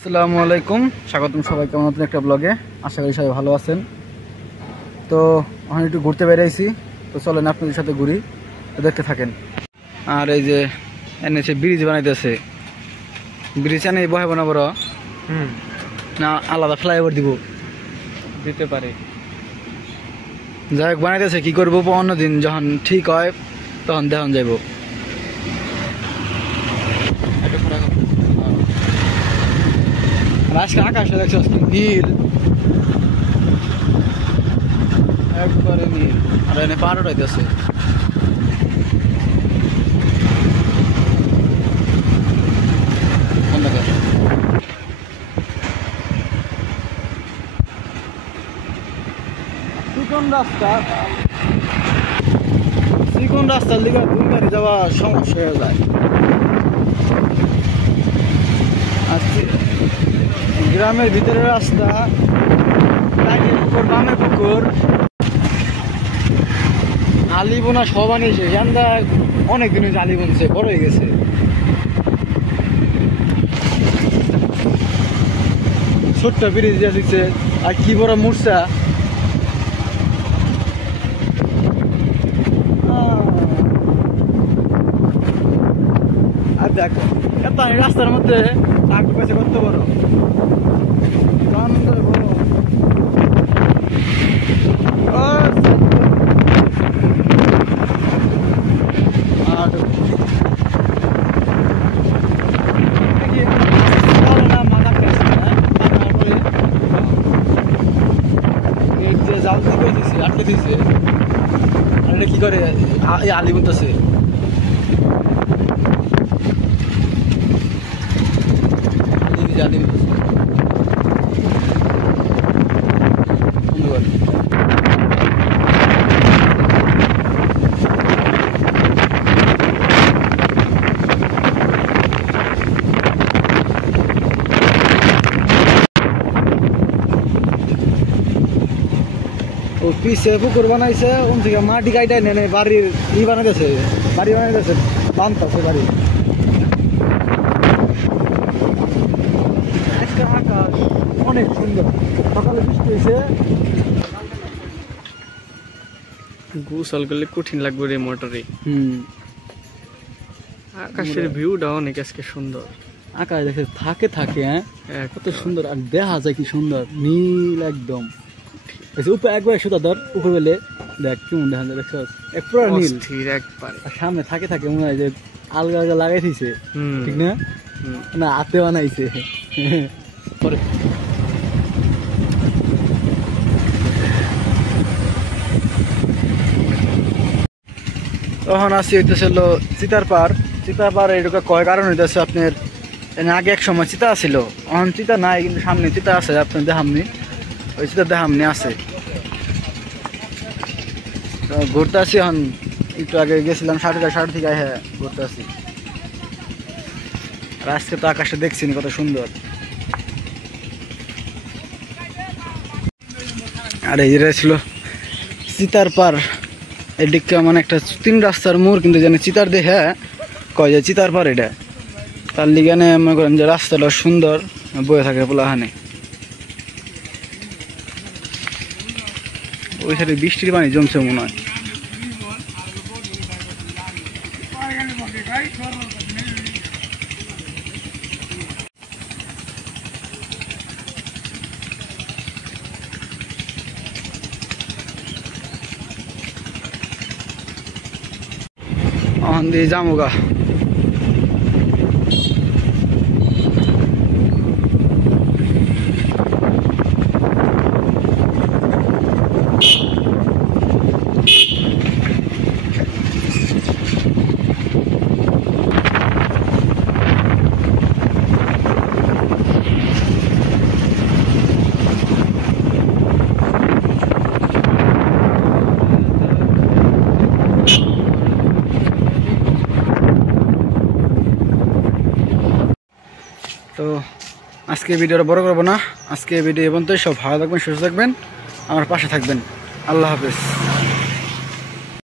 আসসালামু আলাইকুম, স্বাগতম সবাইকে আমার নতুন একটা ব্লগে। আশা করি সবাই ভালো আছেন। তো ওখানে একটু ঘুরতে বেরিয়েছি, তো চলেন আপনাদের সাথে ঘুরি, তো দেখতে থাকেন। আর এই যে এনেছে ব্রিজ বানাইতেছে, ব্রিজ এনে বহাবো না বড় না আলাদা ফ্লাইওভার দিতে পারে। যাই হোক বানাইতেছে, কি করবো অন্যদিন যখন ঠিক হয় তখন দেখন যাইব। আজকে আকাশে দেখছো নীল, একবারে নীল, আর এনে পাহাড় উঠাইতেছে। চিকন রাস্তার দিকে দুই গাড়ি যাওয়া সমস্যা হয়ে যায়। গ্রামের ভিতরে রাস্তা, পুকুর, বামের পুকুর, আলি বোনা সব আনিয়েছে। জানদা অনেক দিন হয়েছে আলি বুনছে, বড় হয়ে গেছে। ছোট্ট ব্রিজ দিয়ে দিচ্ছে, আর কি বড় মূর্ছা। আর দেখো এত রাস্তার মধ্যে আগে পেছে কত বড় জাল দিয়ে দিচ্ছে, আটকে দিচ্ছে। আর এটা কি করে আলি বুনতেছে। পিছে পুকুর বানাইছে, ওন থেকে মাটি কাইটাই নেনে বাড়ির বানাইতেছে, বাড়ি বানাইতেছে, বানতেছে বাড়ি। আকাশ অনেক সুন্দর, সকালে বৃষ্টি হয়েছে। গোসল করলে কঠিন লাগবে রে মোটরে। আকাশের ভিউটা অনেক আজকে সুন্দর। আকাশ দেখে থাকে হ্যাঁ, কত সুন্দর। আর দেখা যায় কি সুন্দর নীল একদম। উপরে একবার সুতা ধর উপরে বেলে দেখ কেমন দেখা যায়, দেখছ পুরো নীল একবার। সামনে থাকে মনে হয় যে আলগা আলগা লাগাই দিয়েছে, ঠিক না? না হাতে বানাইছে। তখন আসি হইতেছে চিতার পার এটুকু কয় কারণ হইতেছে আপনার আগে এক সময় চিতা ছিল, এখন চিতা নাই, কিন্তু সামনে চিতা আছে। আপনার দেখামনি ওই চিতা দেখামনি আছে। ঘুরতে আসি, এখন একটু আগে গেছিলাম সাড়ে থেকে হ্যাঁ ঘুরতে আসি। আর আজকে তো আকাশে দেখছি কত সুন্দর। আর এই যেটা ছিল চিতার পার, এদিকে মানে একটা 3 রাস্তার মোড়, কিন্তু জানি চিতার দেখে কয় যে চিতার পার এটা। তার লিগানে মনে করেন যে রাস্তাটা সুন্দর, বয়ে থাকে পোলাহানে। ওই সাথে বৃষ্টির পানি জমছে মনে হয়। দিয়ে যামুগা। তো আজকে ভিডিওটা বড় করবো না, আজকে ভিডিও পর্যন্ত। সব ভালো থাকবেন, সুস্থ থাকবেন, আমার পাশে থাকবেন। আল্লাহ হাফেজ।